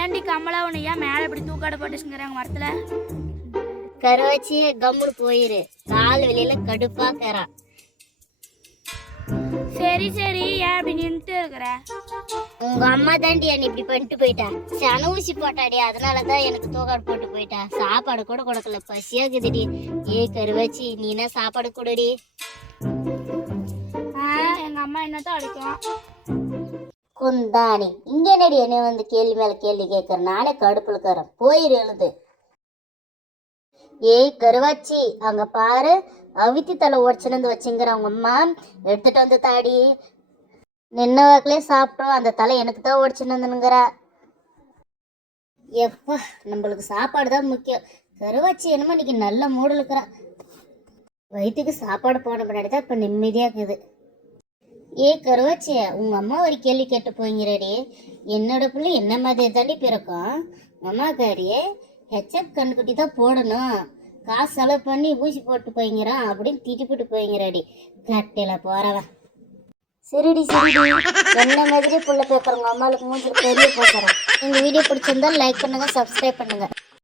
ஏன்டி கமலா உன்னை ஏன் மேலே இப்படி தூக்காட போட்டுச்சுங்கிறாங்க மரத்துல கருவச்சி கம்முன்னு போயிரு. கால் வெளியில கடுப்பாக்கறான் சரி சரி. ஏன் இப்படி நின்றுட்டு இருக்கிற? உங்க அம்மா தாண்டி என்னை இப்படி பண்ணிட்டு போயிட்டா. சன ஊசி போட்டாடி அதனாலதான் எனக்கு தூக்காடு போட்டு போயிட்டா. சாப்பாடு கூட கொடுக்கல. பசியாக்குதுடி ஏ கருவாச்சி நீ என்ன சாப்பாடு கொடுடி? ஆ எங்க அம்மா என்னத்தான் அடிக்கும். குந்தாணி இங்கே நடி என்னை வந்து கேள்வி மேலே கேள்வி கேட்குற நானே கடுப்பில் இருக்கிறேன். போயிரு எழுது ஏய் கருவாச்சி அங்கே பாரு. அவித்தி தலை உடச்சுன்னு வச்சுங்கிற அவங்க அம்மா எடுத்துட்டு வந்து தாடி. நின்ன வாக்கிலே சாப்பிட்டோம். அந்த தலை எனக்கு தான் உடச்சுன்னு வந்துனுங்கிற எப்பா நம்மளுக்கு சாப்பாடு தான் முக்கியம். கருவாச்சி என்னமோ இன்னைக்கு நல்ல மூடு இருக்கிறான் வயிற்றுக்கு சாப்பாடு போன பின்னாடி தான் இப்போ நிம்மதியாக இருக்குது. ஏ கருவாச்சி உங்க அம்மா ஒரு கேள்வி கேட்டு போயிங்கிறடி என்னோட பிள்ளை என்ன மாதிரி தாண்டி பிறக்கும்? அம்மாக்காரியே ஹெச்எப் கண்ணுக்குட்டி தான் போடணும். காசு செலவு பண்ணி ஊசி போட்டு போய்ங்கிறான் அப்படின்னு திட்டிப்பிட்டு போயிங்கிறடி கட்டில போறவன். சரிடி சரிடி. என்ன மாதிரி புள்ள பேப்பர் உங்க அம்மாளுக்கு மூஞ்சில் பெரிய போக்குறேன் இந்த வீடியோ பிடிச்சிருந்தா லைக் பண்ணுங்க சப்ஸ்கிரைப் பண்ணுங்க.